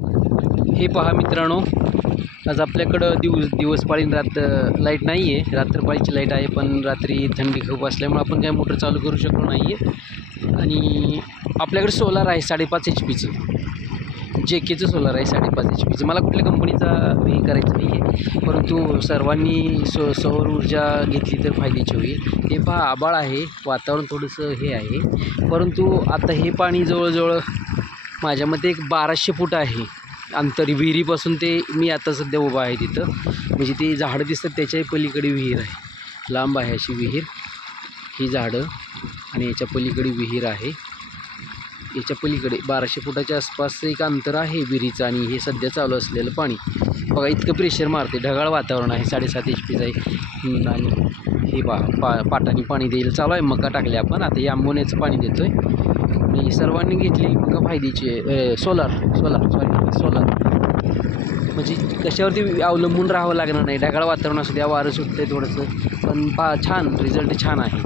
हे पहा मित्रांनो, आज आपल्याकडं दिवसपाळी लाईट नाही आहे, रात्रपाळीची लाईट आहे, पण रात्री थंडी खूप असल्यामुळे आपण काही मोटर चालू करू शकलो नाही आहे. आणि आपल्याकडे सोलार आहे 5.5 HP JKचं सोलार आहे 5.5 HP. मला कुठल्या कंपनीचा हे करायचं नाही आहे, परंतु सर्वांनी सौर ऊर्जा घेतली तर फायद्याची होईल. हे पहा, आभाळ आहे, वातावरण थोडंसं हे आहे, परंतु आता हे पाणी जवळजवळ माझ्या मते एक 1200 फूट आहे अंतर विहिरीपासून. ते मी आता सध्या उभा आहे तिथं, म्हणजे ती झाडं दिसतात त्याच्याही पलीकडे विहीर आहे. लांब आहे अशी विहीर, ही झाडं, आणि याच्या पलीकडे विहीर आहे. याच्या पलीकडे 1200 फुटाच्या आसपास एक अंतर आहे विहिरीचं, आणि हे सध्या चालू असलेलं पाणी बघा, इतकं प्रेशर मारते. ढगाळ वातावरण आहे, 7.5 HP आहे. आणि हे पाटाने पाणी द्यायला चालू आहे. मका टाकले आपण, आता हे आंबोण्याचं पाणी देतो आहे. आणि सर्वांनी घेतलेली मका फायद्याची आहे. सोलार म्हणजे कशावरती अवलंबून राहावं लागणार नाही. ढगाळ वातावरण असू द्या, वारं सुटतं आहे थोडंसं, पण छान रिझल्ट छान आहे.